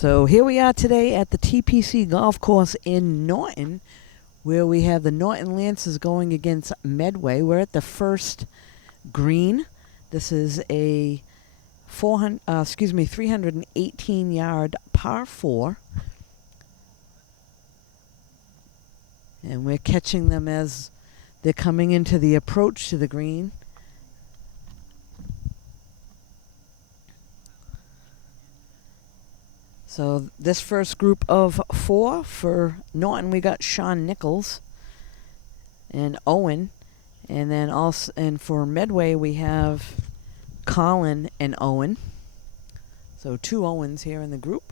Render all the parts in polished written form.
So here we are today at the TPC Golf Course in Norton, where we have the Norton Lancers going against Medway. We're at the first green. This is a 318-yard par 4. And we're catching them as they're coming into the approach to the green. So this first group of 4 for Norton, we got Sean Nichols and Owen. And then also, and for Medway, we have Colin and Owen. So 2 Owens here in the group.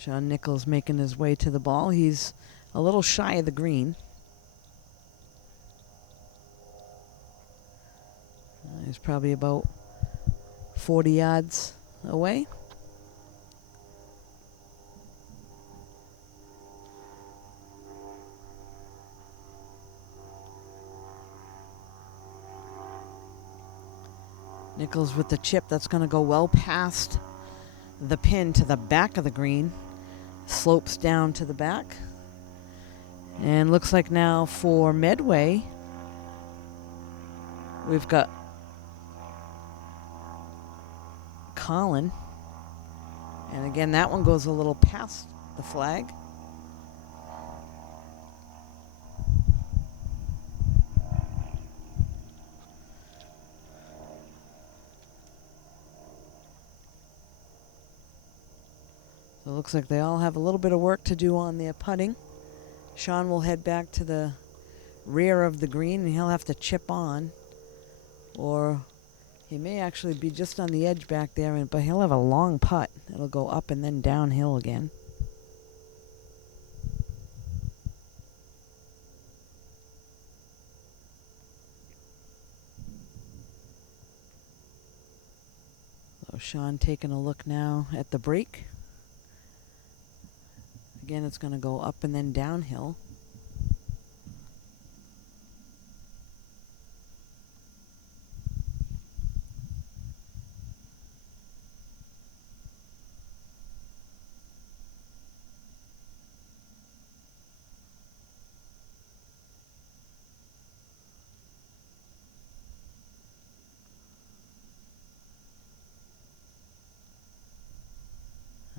Sean Nichols making his way to the ball. He's a little shy of the green. He's probably about 40 yards away. Nichols with the chip. That's going to go well past the pin to the back of the green. Slopes down to the back. And looks like now for Medway, we've got Colin. And again, that one goes a little past the flag. So it looks like they all have a little bit of work to do on their putting. Sean will head back to the rear of the green, and he'll have to chip on. Or he may actually be just on the edge back there, but he'll have a long putt. It'll go up and then downhill again. So Sean taking a look now at the break. Again, it's going to go up and then downhill.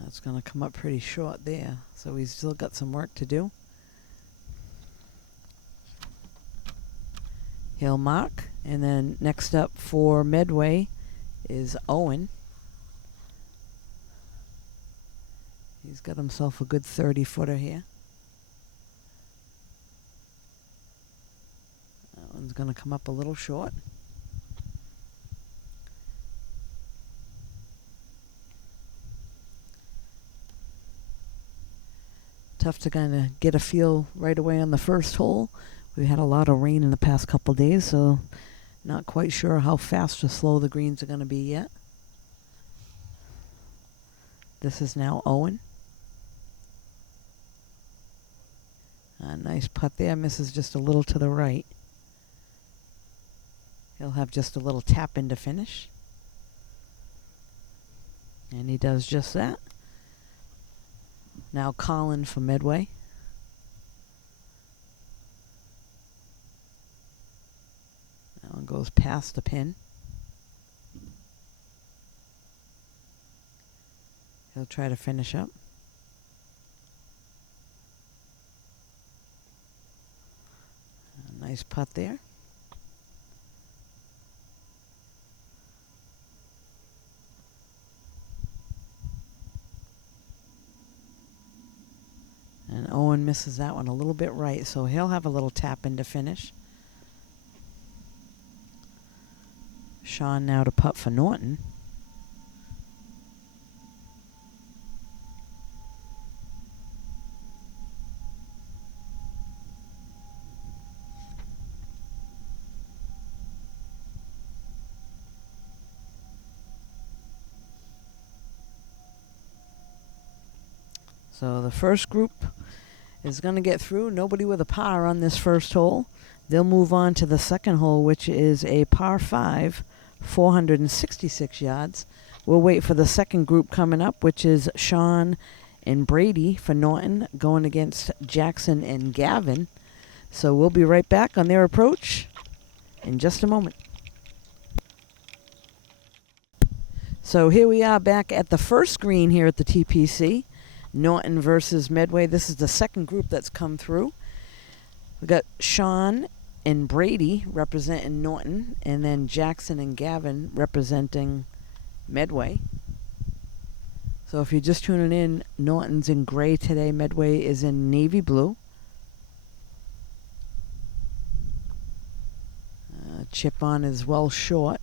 That's going to come up pretty short there, so he's still got some work to do. He'll mark, and then next up for Medway is Owen. He's got himself a good 30-footer here. That one's going to come up a little short. Tough to kind of get a feel right away on the first hole. We had a lot of rain in the past couple days, so not quite sure how fast or slow the greens are going to be yet. This is now Owen. A nice putt there. Misses just a little to the right. He'll have just a little tap in to finish. And he does just that. Now Colin for Medway. That one goes past the pin. He'll try to finish up. A nice putt there. And Owen misses that one a little bit right, so he'll have a little tap in to finish. Sean now to putt for Norton. So the first group is going to get through. Nobody with a par on this first hole. They'll move on to the second hole, which is a par 5, 466 yards. We'll wait for the second group coming up, which is Sean and Brady for Norton going against Jackson and Gavin. So we'll be right back on their approach in just a moment. So here we are back at the first green here at the TPC. Norton versus Medway. This is the second group that's come through. We got Sean and Brady representing Norton, and then Jackson and Gavin representing Medway. So if you're just tuning in, Norton's in gray today. Medway is in navy blue. Chip on is well short.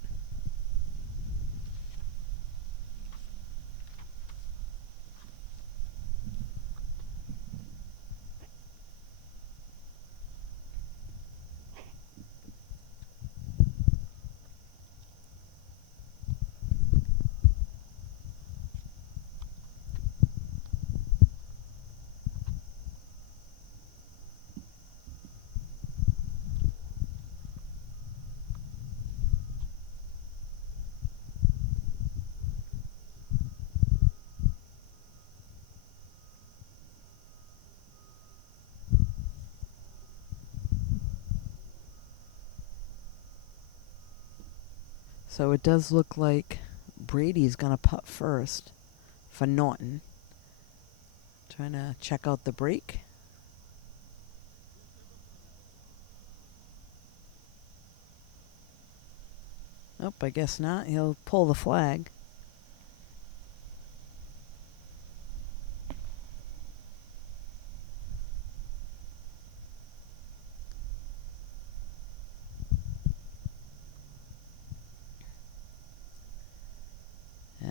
So it does look like Brady's going to putt first for Norton. Trying to check out the break. Nope, I guess not. He'll pull the flag.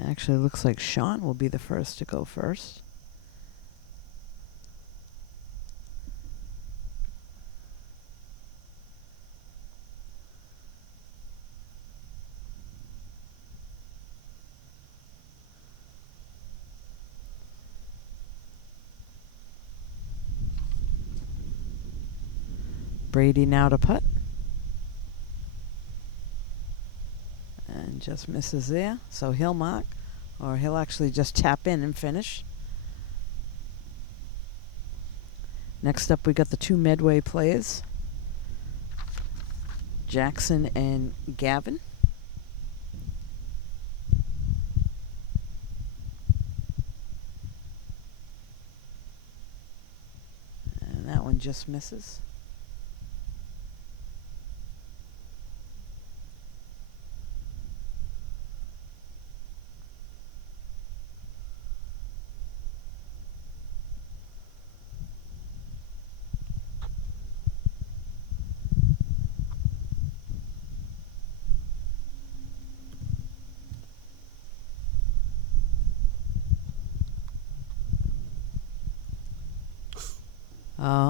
Actually, looks like Sean will be the first to go first. Brady now to putt. And just misses there. So he'll mark, or he'll actually just tap in and finish. Next up, we got the two Medway players, Jackson and Gavin. And that one just misses.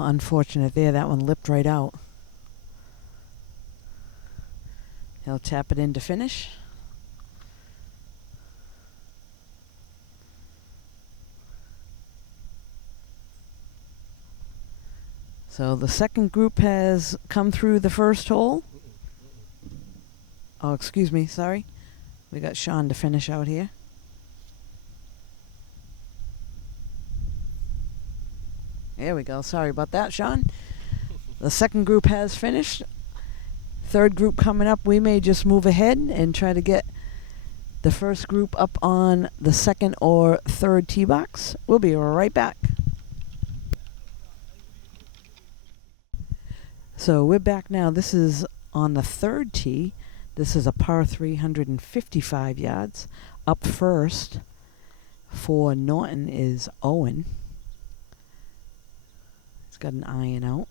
Unfortunate there. That one lipped right out. He'll tap it in to finish. So the second group has come through the first hole. Oh, excuse me. Sorry. We got Sean to finish out here. There we go. Sorry about that, Sean. The second group has finished. Third group coming up. We may just move ahead and try to get the first group up on the second or third tee box. We'll be right back. So we're back now. This is on the third tee. This is a par 355 yards. Up first for Norton is Owen. He's got an iron out.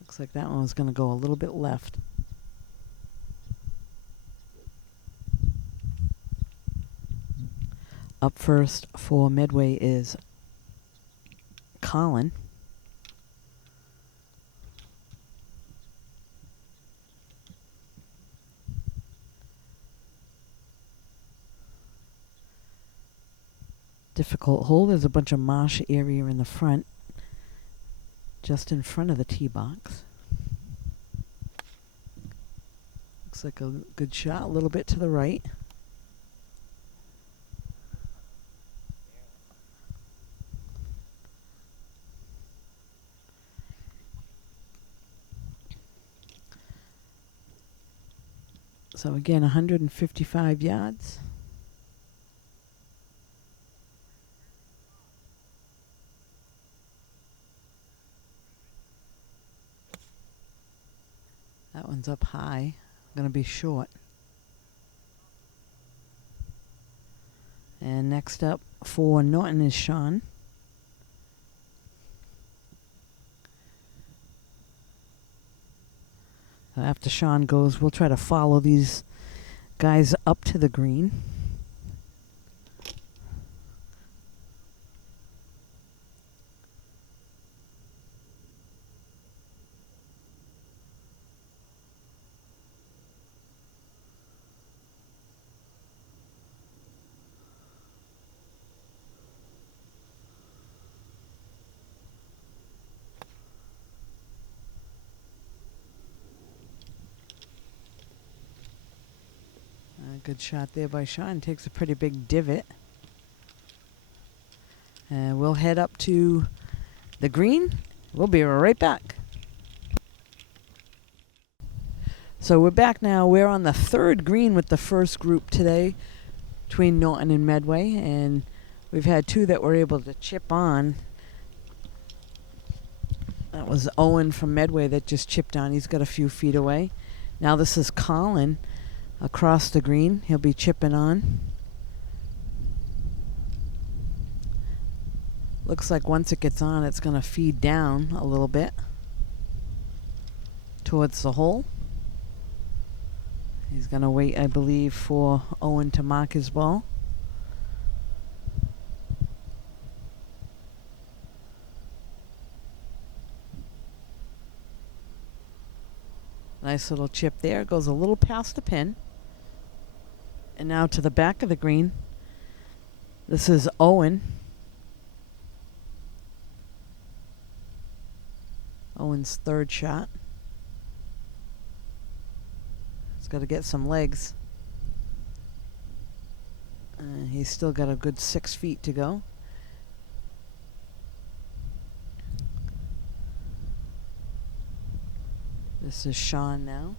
Looks like that one was going to go a little bit left. Up first for Medway is Colin. difficult hole. There's a bunch of marsh area in the front, just in front of the tee box. Looks like a good shot, a little bit to the right. So again, 155 yards. That one's up high. Gonna be short. And next up for Norton is Sean. So after Sean goes, we'll try to follow these guys up to the green. Good shot there by Sean. Takes a pretty big divot. And we'll head up to the green. We'll be right back. So we're back now. We're on the third green with the first group today between Norton and Medway. And we've had two that were able to chip on. That was Owen from Medway that just chipped on. He's got a few feet away. Now this is Colin across the green. He'll be chipping on. Looks like once it gets on, it's going to feed down a little bit towards the hole. He's going to wait, I believe, for Owen to mark his ball. Nice little chip there. Goes a little past the pin. And now to the back of the green. This is Owen. Owen's third shot. He's got to get some legs. He's still got a good 6 feet to go. This is Sean now.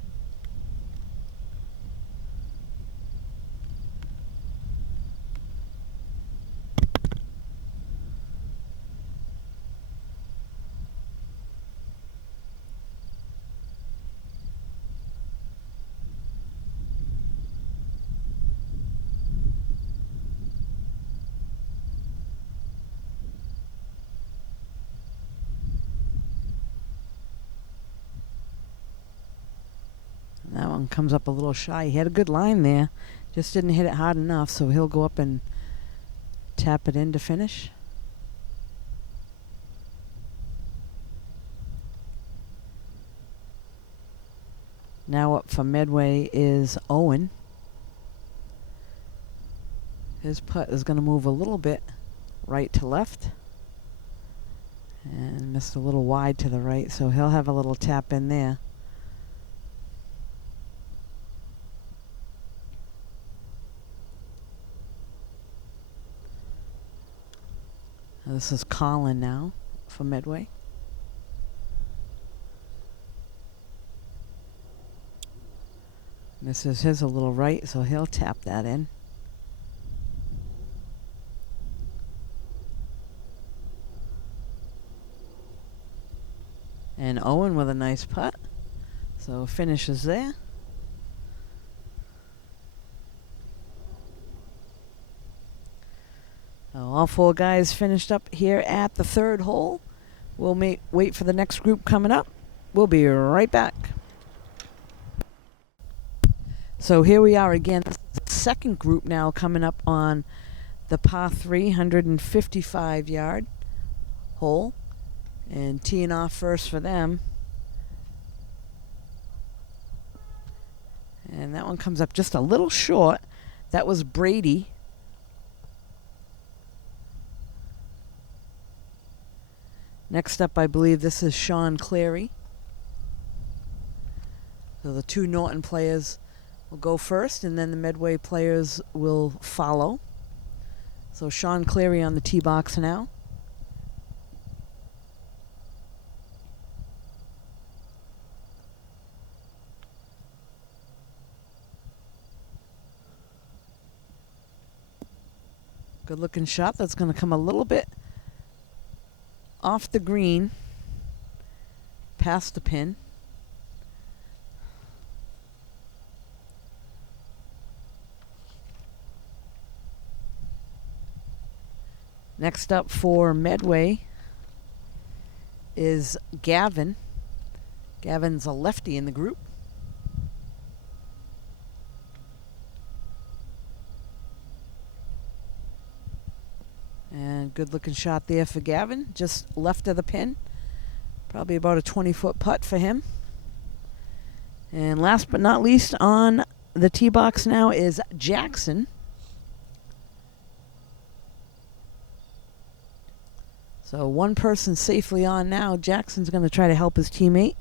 That one comes up a little shy. He had a good line there. Just didn't hit it hard enough, so he'll go up and tap it in to finish. Now up for Medway is Owen. His putt is going to move a little bit right to left. And missed a little wide to the right, so he'll have a little tap in there. This is Colin now for Medway. This is his a little right, so he'll tap that in. And Owen with a nice putt. So finishes there. All four guys finished up here at the third hole. We'll wait for the next group coming up. We'll be right back. So here we are again. This is the second group now coming up on the par 3, 155-yard hole. And teeing off first for them. And that one comes up just a little short. That was Brady Next up, I believe this is Sean Cleary. So the two Norton players will go first, and then the Medway players will follow. So Sean Cleary on the tee box now. Good looking shot. That's going to come a little bit off the green, past the pin. Next up for Medway is Gavin. Gavin's a lefty in the group. And good looking shot there for Gavin, just left of the pin. Probably about a 20-foot putt for him. And last but not least on the tee box now is Jackson. So one person safely on now. Jackson's going to try to help his teammate.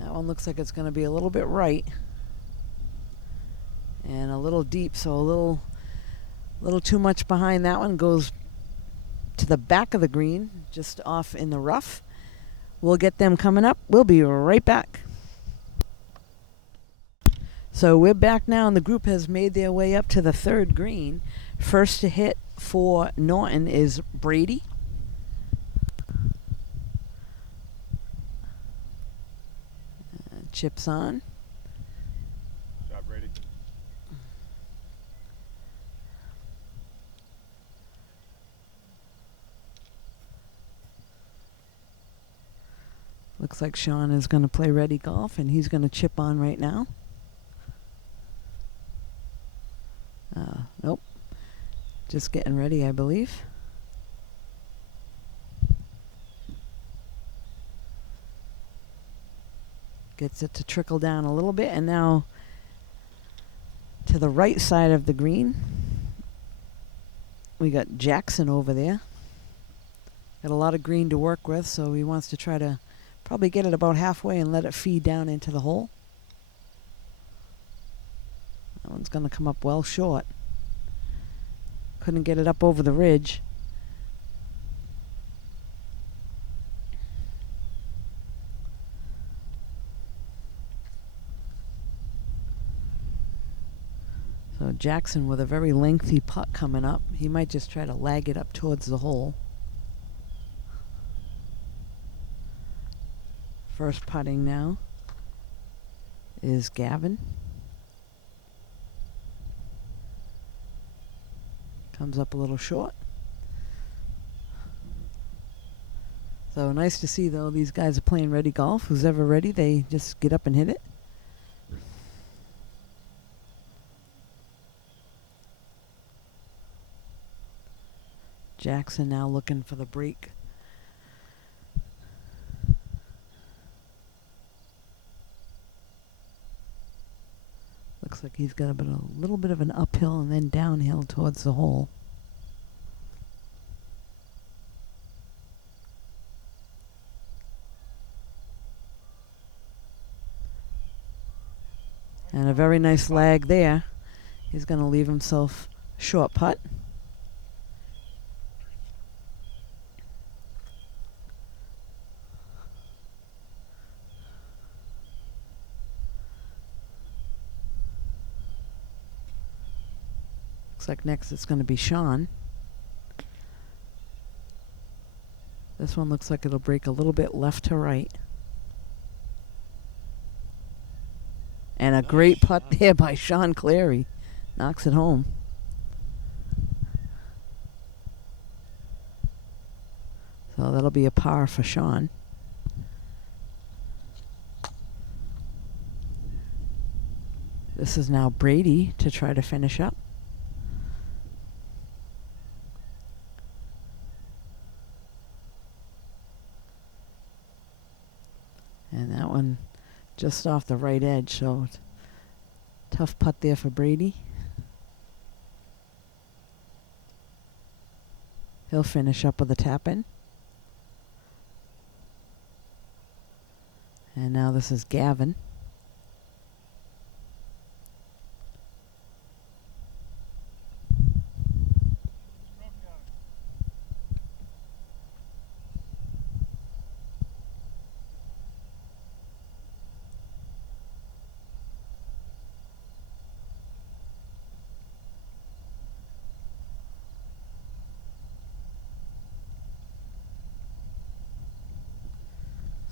That one looks like it's going to be a little bit right and a little deep, so a little too much behind. That one goes to the back of the green, just off in the rough. We'll get them coming up. We'll be right back. So we're back now, and the group has made their way up to the third green. First to hit for Norton is Brady. Chips on. Good job, Brady. Looks like Sean is going to play ready golf, and he's going to chip on right now. Nope. Just getting ready, I believe. Gets it to trickle down a little bit, and now to the right side of the green, we got Jackson over there. Got a lot of green to work with, so he wants to try to probably get it about halfway and let it feed down into the hole. That one's going to come up well short. Couldn't get it up over the ridge. So Jackson with a very lengthy putt coming up. He might just try to lag it up towards the hole. First putting now is Gavin. Comes up a little short. So nice to see, though, these guys are playing ready golf. Who's ever ready, they just get up and hit it. Jackson now looking for the break. Looks like he's got a little bit of an uphill and then downhill towards the hole. And a very nice lag there. He's going to leave himself a short putt. Looks like next it's going to be Sean. This one looks like it'll break a little bit left to right. And a great putt there by Sean Cleary. Knocks it home. So that'll be a par for Sean. This is now Brady to try to finish up. And that one just off the right edge, so tough putt there for Brady. He'll finish up with a tap-in. And now this is Gavin.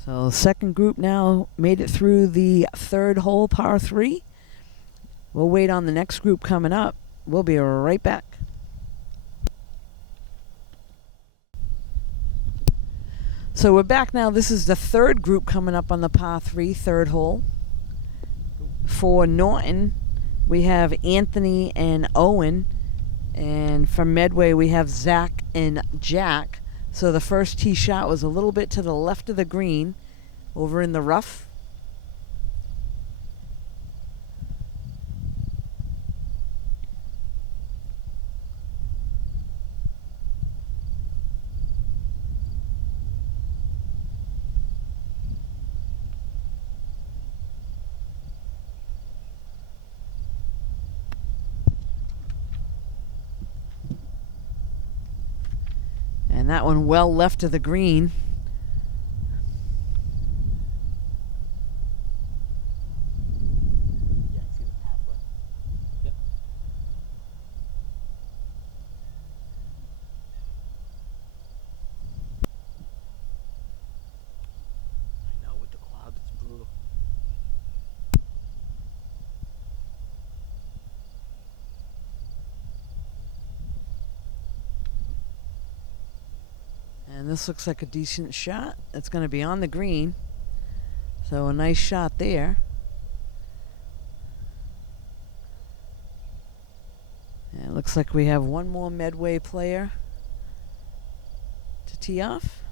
So the second group now made it through the third hole, par 3. We'll wait on the next group coming up. We'll be right back. So we're back now. This is the third group coming up on the par 3, third hole. For Norton, we have Anthony and Owen. And for Medway, we have Zach and Jack. So the first tee shot was a little bit to the left of the green, over in the rough. And that one well left of the green. Yeah, I see the pathway. Yep. I know, with the clouds, it's brutal. And this looks like a decent shot. It's going to be on the green. So a nice shot there. And it looks like we have one more Medway player to tee off.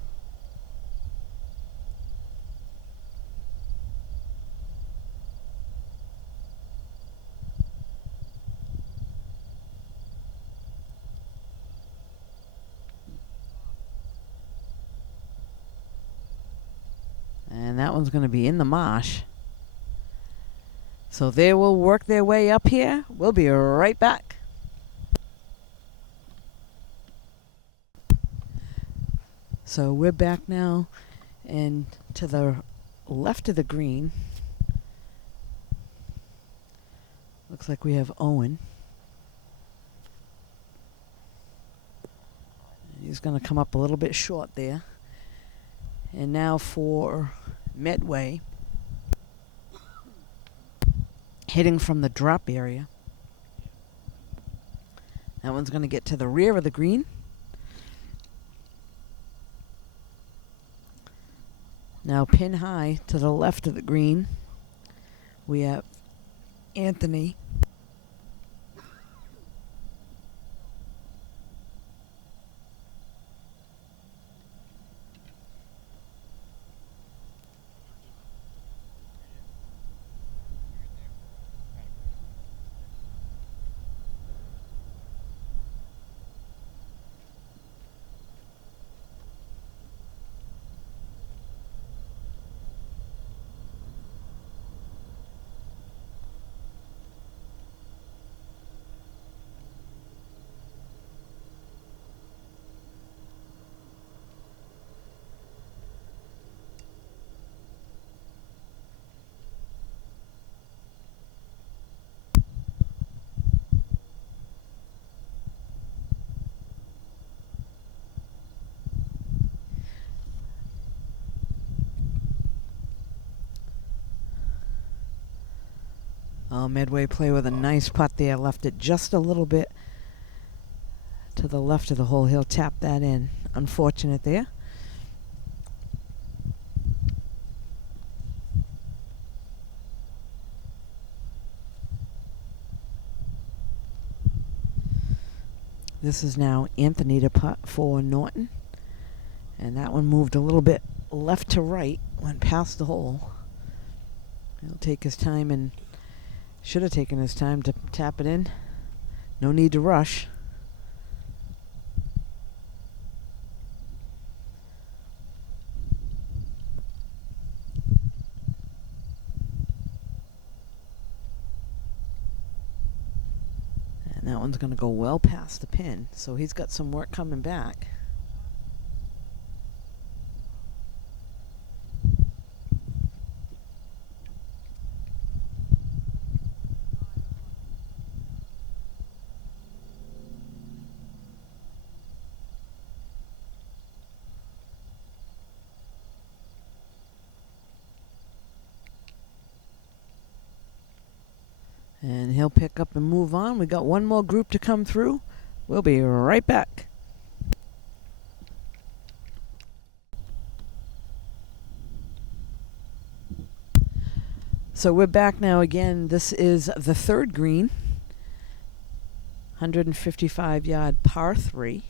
And that one's going to be in the marsh. So they will work their way up here. We'll be right back. So we're back now, and to the left of the green, looks like we have Owen. He's going to come up a little bit short there. And now for Medway, hitting from the drop area. That one's going to get to the rear of the green. Now pin high to the left of the green, we have Anthony. Medway play with a nice putt there. Left it just a little bit to the left of the hole. He'll tap that in. Unfortunate there. This is now Anthony to putt for Norton. And that one moved a little bit left to right, went past the hole. He'll take his time, and should have taken his time to tap it in. No need to rush. And that one's going to go well past the pin, so he's got some work coming back. And he'll pick up and move on. We got one more group to come through. We'll be right back. So we're back now again. This is the third green. 155-yard par 3.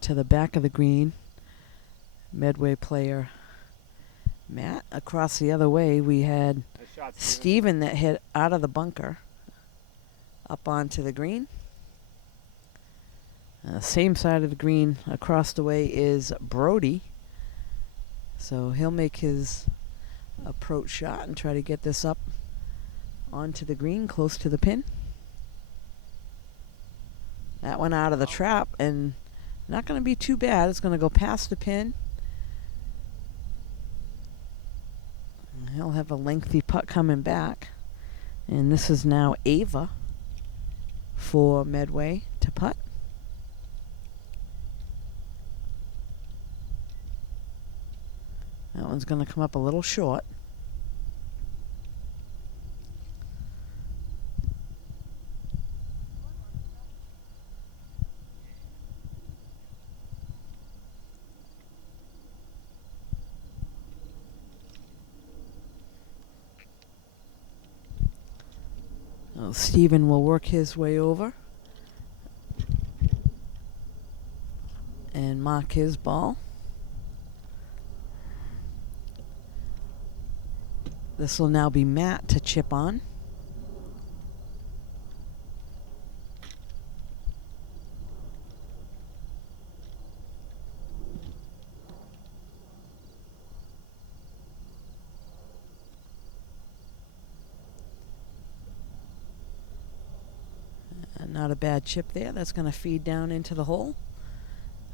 To the back of the green, Medway player Matt. Across the other way, we had Nice shot, Steven. Steven that hit out of the bunker up onto the green. Same side of the green across the way is Brody. So he'll make his approach shot and try to get this up onto the green close to the pin. That one out of the trap and not going to be too bad. It's going to go past the pin. He'll have a lengthy putt coming back. And this is now Ava for Medway to putt. That one's going to come up a little short. Steven will work his way over and mark his ball. This will now be Matt to chip on. Not a bad chip there. That's going to feed down into the hole.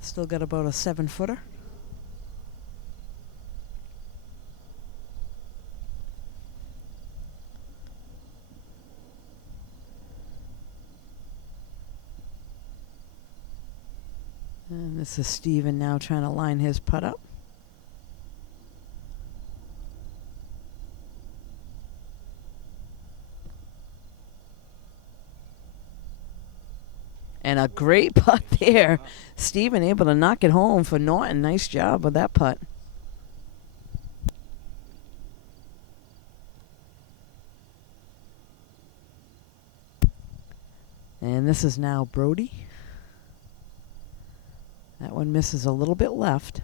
Still got about a 7-footer. And this is Steven now trying to line his putt up. And a great putt there. Steven able to knock it home for Norton. Nice job with that putt. And this is now Brody. That one misses a little bit left.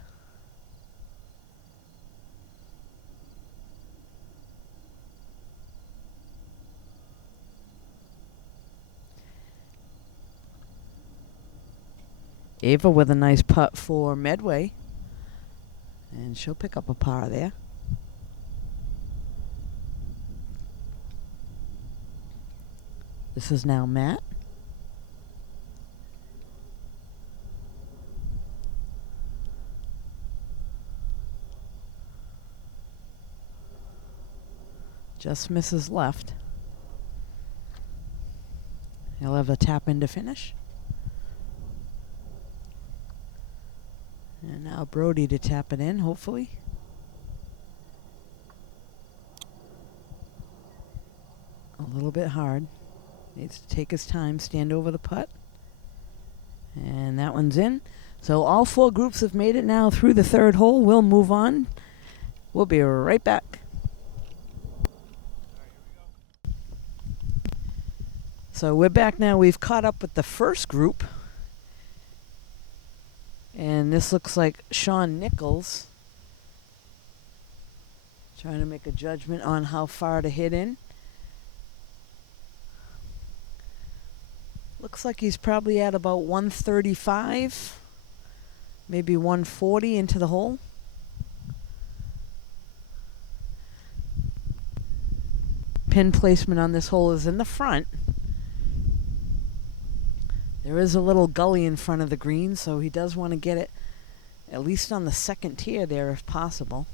Ava with a nice putt for Medway. And she'll pick up a par there. This is now Matt. Just misses left. He'll have a tap in to finish. And now Brody to tap it in, hopefully. A little bit hard. Needs to take his time, stand over the putt. And that one's in. So all four groups have made it now through the third hole. We'll move on. We'll be right back. So we're back now. We've caught up with the first group. And And this looks like Sean Nichols trying to make a judgment on how far to hit in. Looks like he's probably at about 135, maybe 140 into the hole. Pin placement on this hole is in the front. There is a little gully in front of the green, so he does want to get it at least on the second tier there if possible.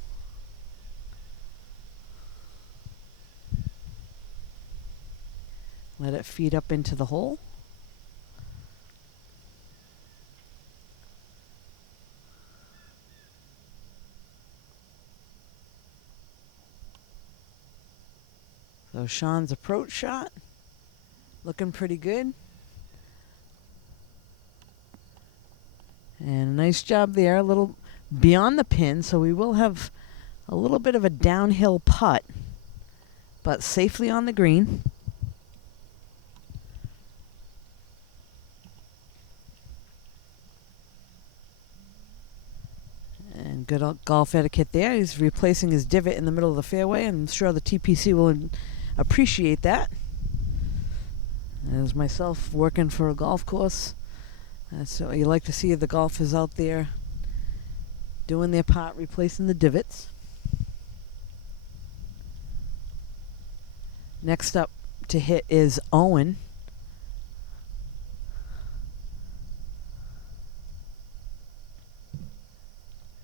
Let it feed up into the hole. So Sean's approach shot looking pretty good. And a nice job there, a little beyond the pin, so we will have a little bit of a downhill putt, but safely on the green. And good golf etiquette there. He's replacing his divot in the middle of the fairway, and I'm sure the TPC will appreciate that. As myself working for a golf course, that's what you like to see, the golfers out there doing their part, replacing the divots. Next up to hit is Owen.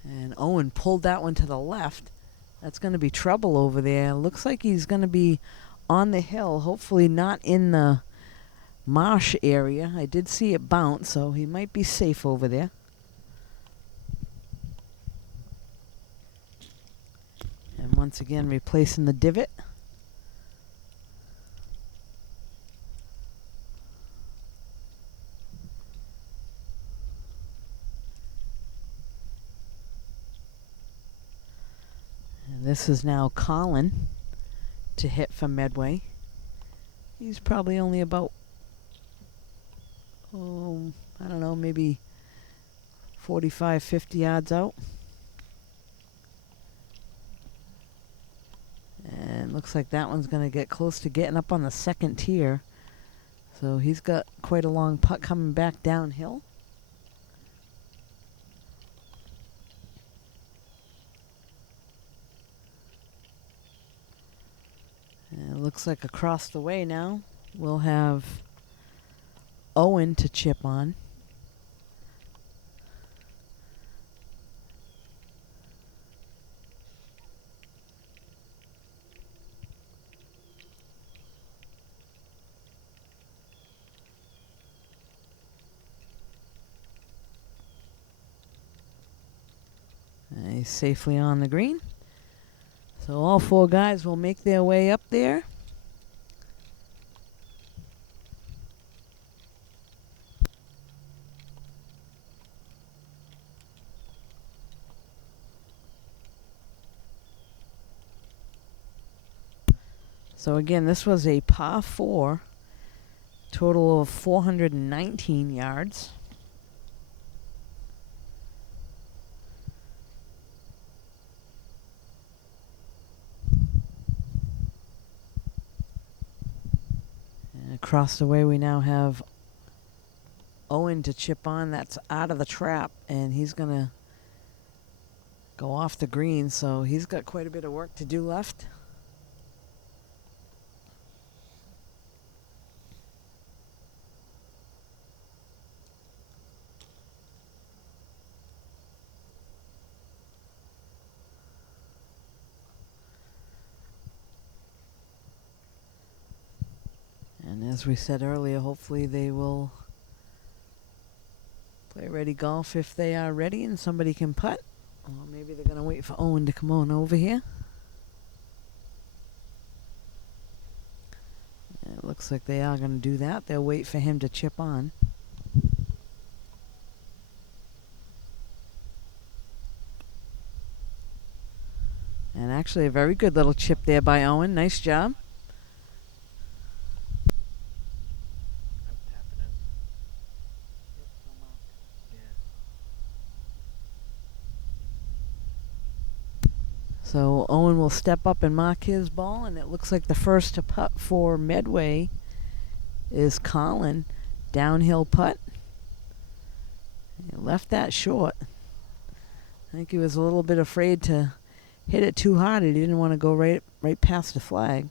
And Owen pulled that one to the left. That's going to be trouble over there. Looks like he's going to be on the hill, hopefully not in the marsh area. I did see it bounce, so he might be safe over there. And once again, replacing the divot. And this is now Colin to hit from Medway. He's probably only about, I don't know, maybe 45, 50 yards out. And looks like that one's going to get close to getting up on the second tier. So he's got quite a long putt coming back downhill. And it looks like across the way now we'll have Owen to chip on. And he's safely on the green. So all four guys will make their way up there. So again, this was a par 4, total of 419 yards. And across the way we now have Owen to chip on. That's out of the trap, and he's going to go off the green, so he's got quite a bit of work to do left. And as we said earlier, hopefully they will play ready golf if they are ready and somebody can putt. Or maybe they're going to wait for Owen to come on over here. And it looks like they are going to do that. They'll wait for him to chip on. And actually a very good little chip there by Owen. Nice job. I'm tapping it. Yep, no mark. Yeah. So Owen will step up and mark his ball, and it looks like the first to putt for Medway is Colin. Downhill putt. He left that short. I think he was a little bit afraid to hit it too hard. He didn't want to go right past the flag.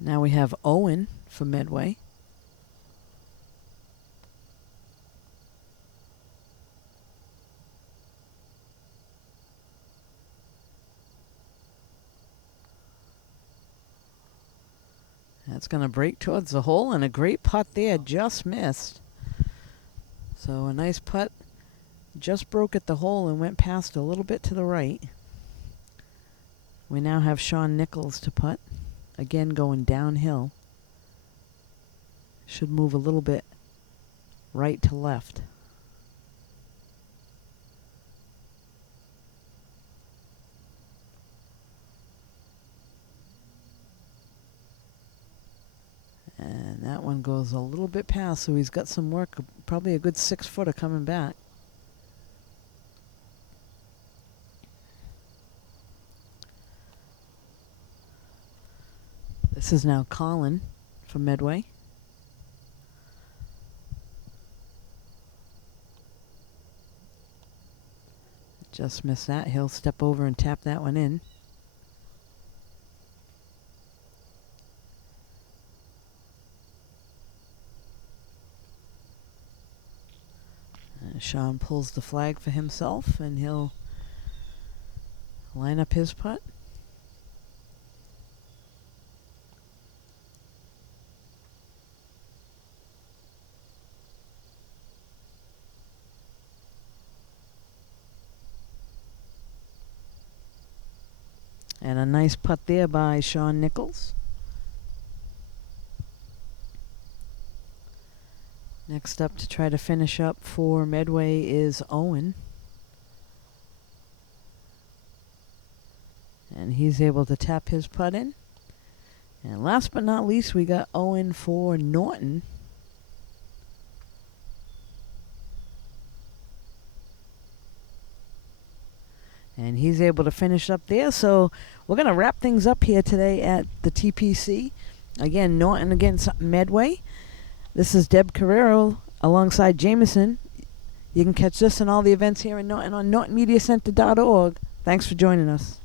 Now we have Owen for Medway. That's going to break towards the hole, and a great putt there, just missed. So a nice putt, just broke at the hole and went past a little bit to the right. We now have Sean Nichols to putt, again going downhill. Should move a little bit right to left. And that one goes a little bit past, so he's got some work, probably a good 6-footer coming back. This is now Colin from Medway. Just missed that. He'll step over and tap that one in. Sean pulls the flag for himself, and he'll line up his putt. And a nice putt there by Sean Nichols. Next up to try to finish up for Medway is Owen. And he's able to tap his putt in. And last but not least, we got Owen for Norton. And he's able to finish up there. So we're going to wrap things up here today at the TPC. Again, Norton against Medway. This is Deb Carrero alongside Jameson. You can catch this and all the events here in Norton on NortonMediaCenter.org. Thanks for joining us.